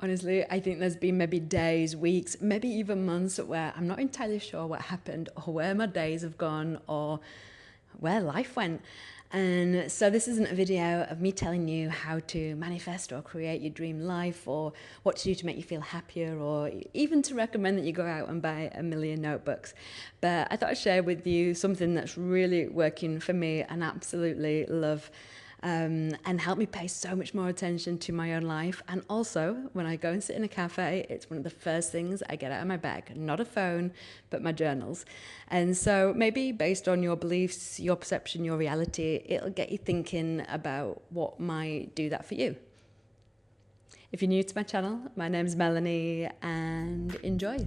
Honestly, I think there's been maybe days, weeks, maybe even months where I'm not entirely sure what happened or where my days have gone or where life went. And so this isn't a video of me telling you how to manifest or create your dream life or what to do to make you feel happier or even to recommend that you go out and buy a million notebooks. But I thought I'd share with you something that's really working for me and absolutely love. And help me pay so much more attention to my own life. And also, when I go and sit in a cafe, it's one of the first things I get out of my bag. Not a phone, but my journals. And so maybe based on your beliefs, your perception, your reality, it'll get you thinking about what might do that for you. If you're new to my channel, my name's Melanie, and enjoy.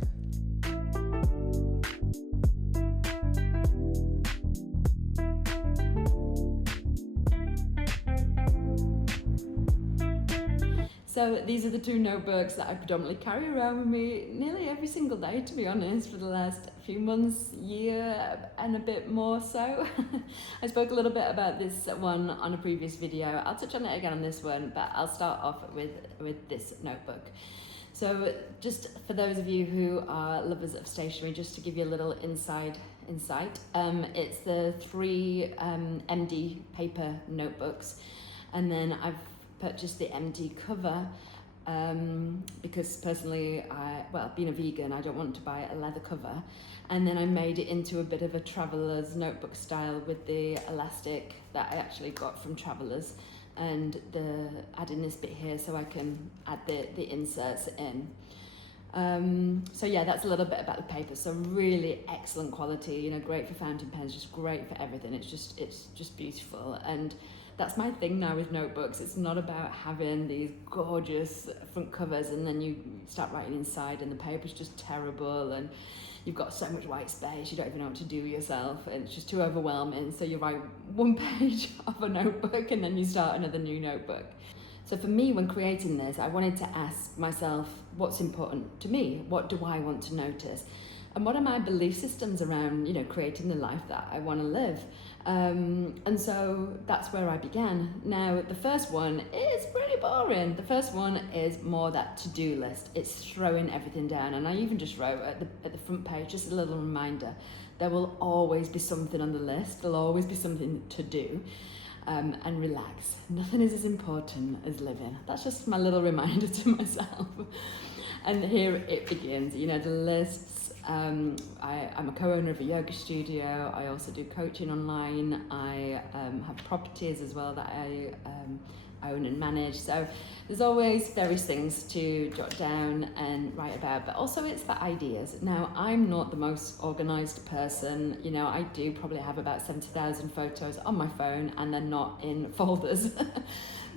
So these are the two notebooks that I predominantly carry around with me nearly every single day, to be honest, for the last few months, year and a bit more so. I spoke a little bit about this one on a previous video. I'll touch on it again on this one, but I'll start off with this notebook. So just for those of you who are lovers of stationery, just to give you a little insight, it's the three MD paper notebooks, and then I've purchased the MD cover because personally, being a vegan, I don't want to buy a leather cover. And then I made it into a bit of a traveller's notebook style with the elastic that I actually got from Travelers, and adding this bit here so I can add the inserts in. So yeah, that's a little bit about the paper. So really excellent quality, you know, great for fountain pens, just great for everything. It's just beautiful. And that's my thing now with notebooks. It's not about having these gorgeous front covers and then you start writing inside and the paper's just terrible and you've got so much white space, you don't even know what to do yourself, and it's just too overwhelming. So you write one page of a notebook and then you start another new notebook. So for me, when creating this, I wanted to ask myself, what's important to me? What do I want to notice? And what are my belief systems around, you know, creating the life that I want to live? And so that's where I began. Now, the first one is pretty boring. The first one is more that to-do list. It's throwing everything down. And I even just wrote at the front page, just a little reminder, there will always be something on the list. There'll always be something to do. And relax. Nothing is as important as living. That's just my little reminder to myself. And here it begins, you know, the lists. I'm a co-owner of a yoga studio. I also do coaching online. I have properties as well that I own and manage. So there's always various things to jot down and write about, but also it's the ideas. Now, I'm not the most organized person. You know, I do probably have about 70,000 photos on my phone and they're not in folders.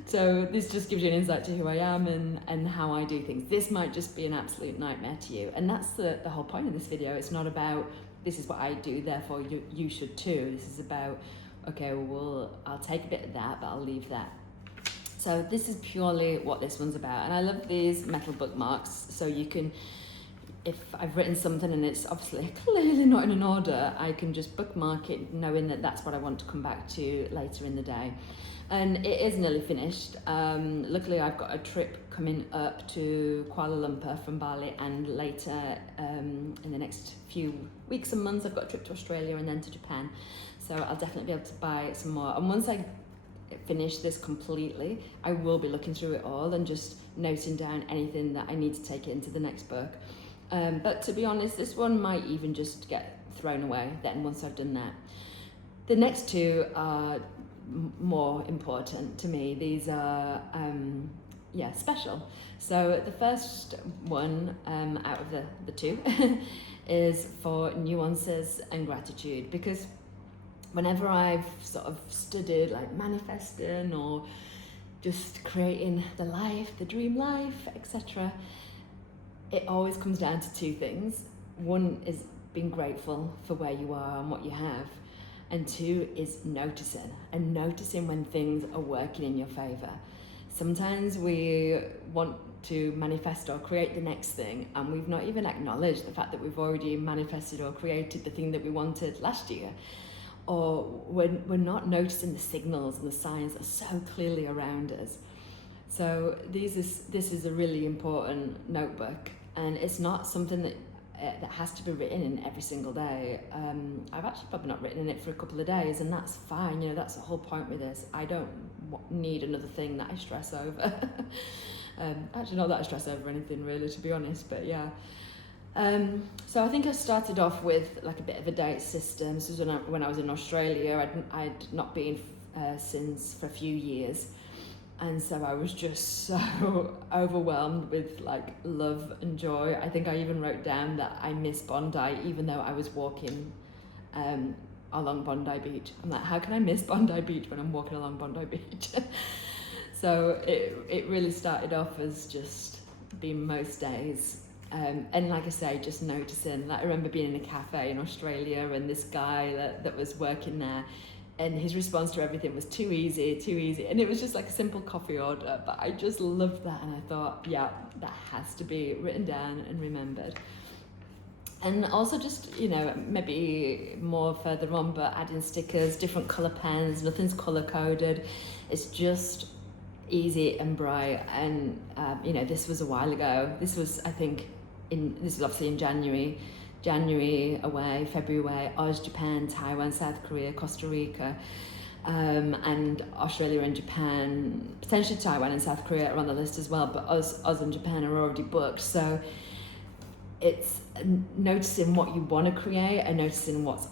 So this just gives you an insight to who I am and how I do things. This might just be an absolute nightmare to you. And that's the whole point of this video. It's not about, this is what I do, therefore you should too. This is about, okay, well, I'll take a bit of that, but I'll leave that. So this is purely what this one's about. And I love these metal bookmarks. So you can, if I've written something and it's obviously clearly not in an order, I can just bookmark it knowing that that's what I want to come back to later in the day. And it is nearly finished. Luckily, I've got a trip coming up to Kuala Lumpur from Bali, and later in the next few weeks and months, I've got a trip to Australia and then to Japan. So I'll definitely be able to buy some more. And once I finish this completely, I will be looking through it all and just noting down anything that I need to take into the next book. But to be honest, this one might even just get thrown away then once I've done that. The next two are more important to me. These are special. So the first one out of the two is for nuances and gratitude, because whenever I've sort of studied like manifesting or just creating the life, the dream life, etc., it always comes down to two things. One is being grateful for where you are and what you have, and two is noticing when things are working in your favor. Sometimes we want to manifest or create the next thing, and we've not even acknowledged the fact that we've already manifested or created the thing that we wanted last year. Or we're not noticing the signals and the signs that are so clearly around us. So this is a really important notebook, and it's not something that has to be written in every single day. I've actually probably not written in it for a couple of days, and that's fine. You know, that's the whole point with this. I don't need another thing that I stress over. Actually, not that I stress over anything really, to be honest. But yeah. So I think I started off with like a bit of a date system. This was when I was in Australia. I'd not been since for a few years. And so I was just so overwhelmed with like love and joy. I think I even wrote down that I miss Bondi, even though I was walking along Bondi Beach. I'm like, how can I miss Bondi Beach when I'm walking along Bondi Beach? So it really started off as just being most days. And like I say, just noticing. Like I remember being in a cafe in Australia, and this guy that was working there, and his response to everything was too easy. And it was just like a simple coffee order, but I just loved that. And I thought, yeah, that has to be written down and remembered. And also just, you know, maybe more further on, but adding stickers, different colour pens, nothing's colour coded. It's just easy and bright. And, you know, this was a while ago. This was, I think, this was obviously in January away, February away, Oz, Japan, Taiwan, South Korea, Costa Rica, and Australia and Japan, potentially Taiwan and South Korea are on the list as well, but Oz and Japan are already booked. So it's noticing what you want to create and noticing what's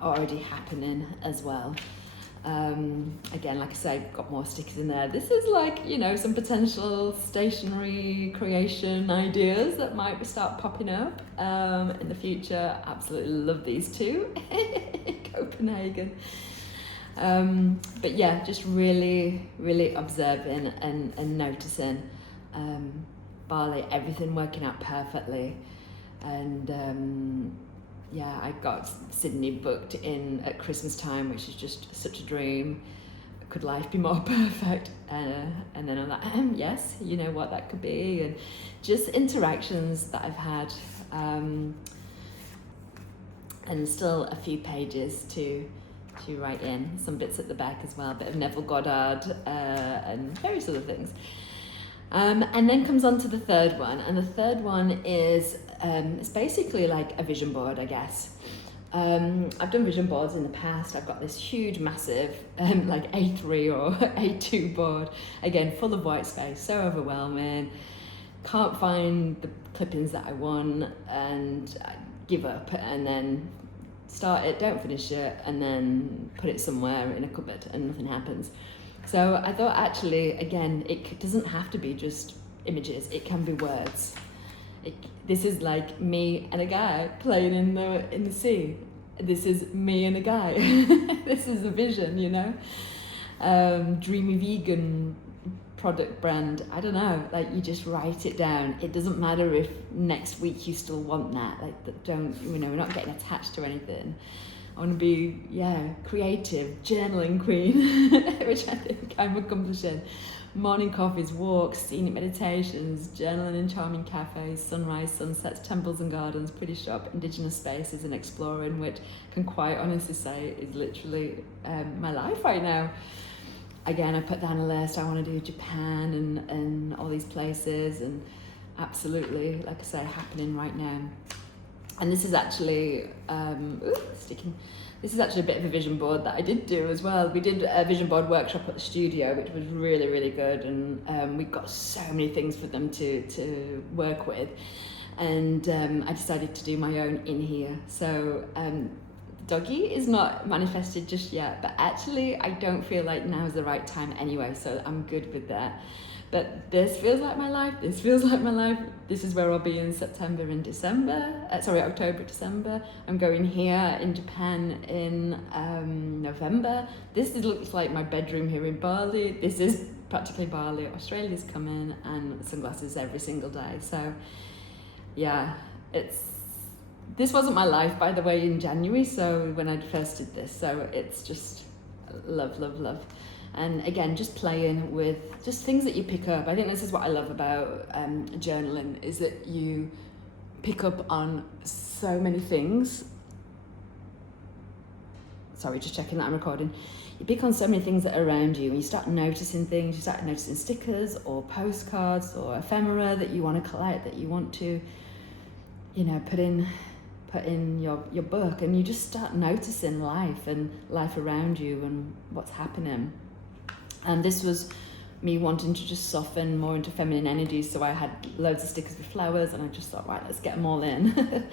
already happening as well. Again, like I say, got more stickers in there. This is like, you know, some potential stationery creation ideas that might start popping up in the future. Absolutely love these two in Copenhagen. But yeah, just really, really observing and noticing Bali, everything working out perfectly. And yeah, I got Sydney booked in at Christmas time, which is just such a dream. Could life be more perfect? And then I'm like, yes, you know what that could be. And just interactions that I've had. And still a few pages to write in. Some bits at the back as well, a bit of Neville Goddard and various other things. And then comes on to the third one. And the third one is it's basically like a vision board, I guess. I've done vision boards in the past. I've got this huge, massive, like A3 or A2 board, again, full of white space, so overwhelming. Can't find the clippings that I want, and I give up, and then start it, don't finish it, and then put it somewhere in a cupboard, and nothing happens. So I thought, actually, again, it doesn't have to be just images, it can be words. This is like me and a guy playing in the sea. This is me and a guy. This is a vision, you know. Dreamy vegan product brand. I don't know. Like, you just write it down. It doesn't matter if next week you still want that. Like, don't, you know, we're not getting attached to anything. I want to be, creative, journaling queen, which I think I'm accomplishing. Morning coffees, walks, scenic meditations, journaling in charming cafes, sunrise, sunsets, temples and gardens, pretty shop, indigenous spaces and exploring, which I can quite honestly say is literally my life right now. Again, I put down a list. I want to do Japan and all these places, and absolutely, like I say, happening right now. And this is actually, this is actually a bit of a vision board that I did do as well. We did a vision board workshop at the studio, which was really, really good. And we got so many things for them to work with. And I decided to do my own in here. So doggy is not manifested just yet, but actually I don't feel like now's the right time anyway, so I'm good with that. But this feels like my life, this feels like my life. This is where I'll be in September and December, October, December. I'm going here in Japan in November. This looks like my bedroom here in Bali. This is practically Bali. Australia's coming, and sunglasses every single day. So yeah, this wasn't my life, by the way, in January, so when I first did this, so it's just love, love, love. And again, just playing with just things that you pick up. I think this is what I love about journaling, is that you pick up on so many things. sorry, just checking that I'm recording. You pick on so many things that are around you, and you start noticing things. You start noticing stickers or postcards or ephemera that you want to collect, that you want to, you know, put in your book, and you just start noticing life and life around you and what's happening. And this was me wanting to just soften more into feminine energies, so I had loads of stickers with flowers, and I just thought, right, let's get them all in.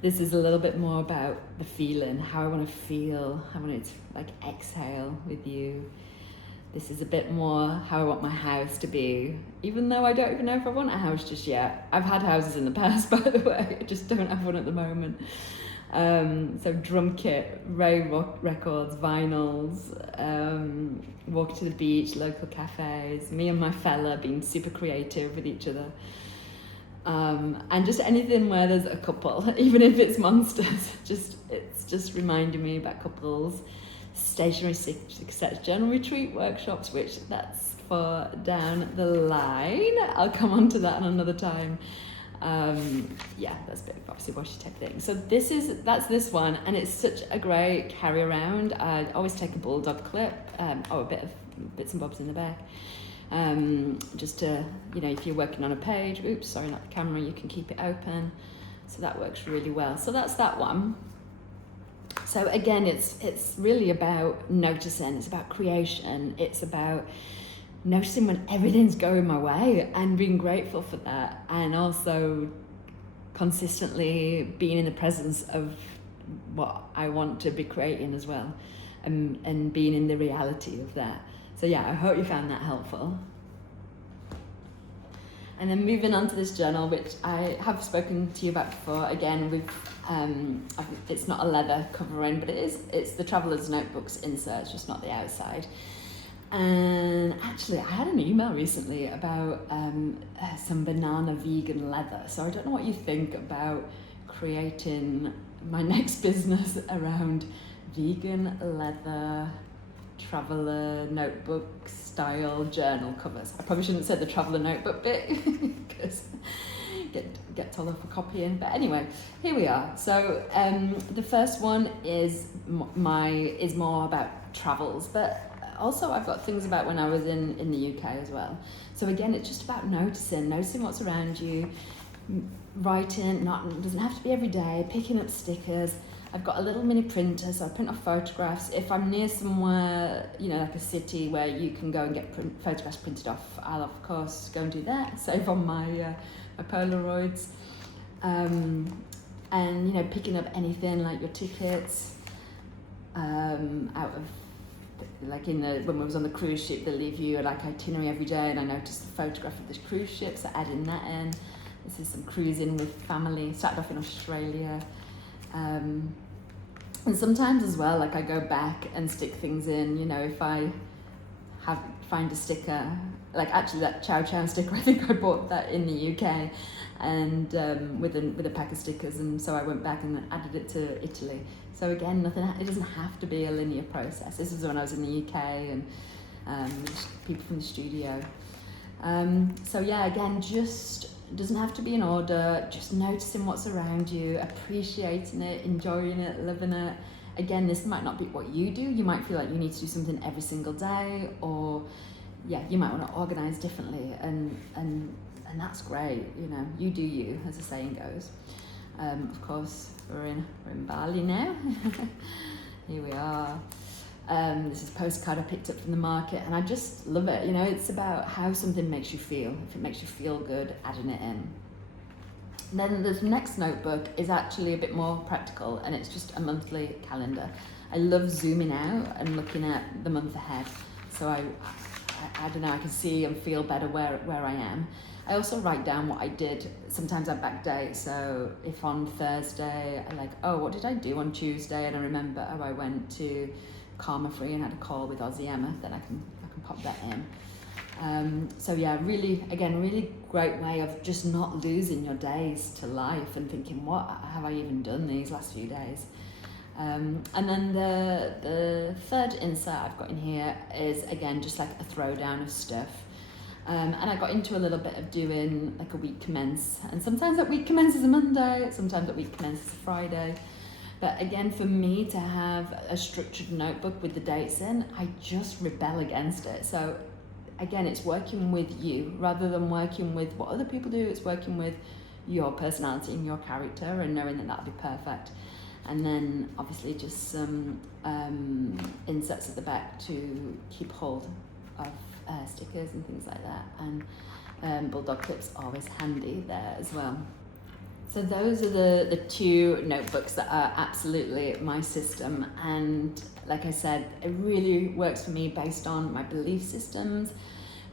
This is a little bit more about the feeling, how I want to feel, how I want to like exhale with you. This is a bit more how I want my house to be, even though I don't even know if I want a house just yet. I've had houses in the past, by the way, I just don't have one at the moment. So drum kit, Ray records, vinyls, walking to the beach, local cafes, me and my fella being super creative with each other. And just anything where there's a couple, even if it's monsters, it's just reminding me about couples, stationary success journal retreat workshops, which that's for down the line. I'll come on to that another time. Yeah, that's a bit of obviously washy type thing. So that's this one, and it's such a great carry around. I always take a bulldog clip, or a bit of bits and bobs in the back. Just to, you know, if you're working on a page, oops, sorry, not the camera, you can keep it open. So that works really well. So that's that one. So again, it's really about noticing, it's about creation, it's about noticing when everything's going my way and being grateful for that, and also consistently being in the presence of what I want to be creating as well, and being in the reality of that. So yeah, I hope you found that helpful. And then moving on to this journal, which I have spoken to you about before. Again, it's not a leather covering, but it's the Traveller's Notebooks insert, just not the outside. And actually, I had an email recently about some banana vegan leather. So I don't know what you think about creating my next business around vegan leather traveller notebook style journal covers. I probably shouldn't say the traveller notebook bit because get told off for copying. But anyway, here we are. So the first one is more about travels, but also I've got things about when I was in the UK as well. So again, it's just about noticing what's around you, writing. It doesn't have to be every day. Picking up stickers. I've got a little mini printer, so I print off photographs. If I'm near somewhere, you know, like a city where you can go and get photographs printed off, I'll of course go and do that. Save on my Polaroids, and you know, picking up anything like your tickets out of, like when we was on the cruise ship, they leave you like itinerary every day, and I noticed the photograph of this cruise ship, so adding that in. This is some cruising with family. Started off in Australia. And sometimes as well, like I go back and stick things in, you know, if I find a sticker, like actually that Chow Chow sticker, I think I bought that in the UK, and with a pack of stickers, and so I went back and added it to Italy. So again, it doesn't have to be a linear process. This was when I was in the UK, and people from the studio. So yeah, again, just doesn't have to be in order, just noticing what's around you, appreciating it, enjoying it, loving it. Again, this might not be what you do. You might feel like you need to do something every single day, or yeah, you might want to organize differently, and that's great. You know, you do you, as the saying goes. Of course, we're in Bali now. Here we are. This is a postcard I picked up from the market, and I just love it. You know, it's about how something makes you feel. If it makes you feel good, adding it in. And then the next notebook is actually a bit more practical, and it's just a monthly calendar. I love zooming out and looking at the month ahead. So I don't know, I can see and feel better where I am. I also write down what I did. Sometimes I backdate, so if on Thursday I like, oh, what did I do on Tuesday? And I remember, oh, I went to Karma Free and had a call with Aussie Emma, then I can pop that in. So yeah, really great way of just not losing your days to life and thinking, what have I even done these last few days? And then the third insert I've got in here is, again, just like a throwdown of stuff. And I got into a little bit of doing like a week commence, and sometimes that week commences a Monday, sometimes that week commences a Friday. But again, for me to have a structured notebook with the dates in, I just rebel against it. So again, it's working with you rather than working with what other people do. It's working with your personality and your character and knowing that that'll be perfect. And then obviously just some inserts at the back to keep hold of stickers and things like that. And bulldog clips always handy there as well. So those are the two notebooks that are absolutely my system. And like I said, it really works for me based on my belief systems,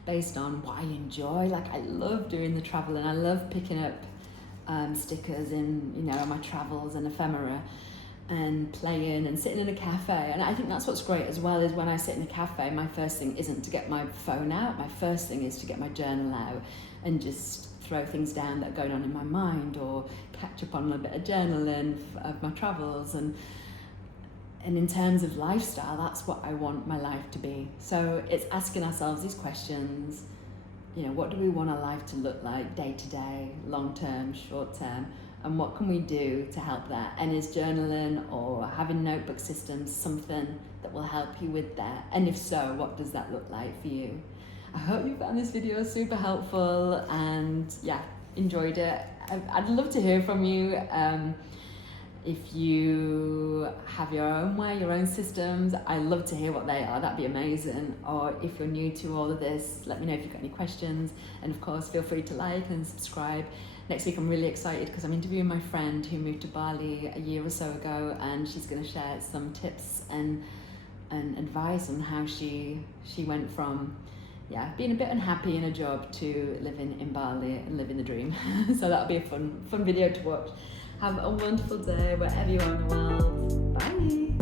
based on what I enjoy. Like I love doing the travel and I love picking up stickers in, you know, my travels and ephemera and playing and sitting in a cafe. And I think that's what's great as well, is when I sit in a cafe, my first thing isn't to get my phone out. My first thing is to get my journal out and just throw things down that are going on in my mind, or catch up on a bit of journaling of my travels. And in terms of lifestyle, that's what I want my life to be. So it's asking ourselves these questions, you know, what do we want our life to look like day to day, long term, short term, and what can we do to help that? And is journaling or having notebook systems something that will help you with that? And if so, what does that look like for you? I hope you found this video super helpful and yeah, enjoyed it. I'd love to hear from you. If you have your own way, your own systems, I'd love to hear what they are. That'd be amazing. Or if you're new to all of this, let me know if you've got any questions. And of course, feel free to like and subscribe. Next week, I'm really excited because I'm interviewing my friend who moved to Bali a year or so ago, and she's going to share some tips and advice on how she went from being a bit unhappy in a job to living in Bali and living the dream. So that'll be a fun video to watch. Have a wonderful day wherever you are in the world. Bye.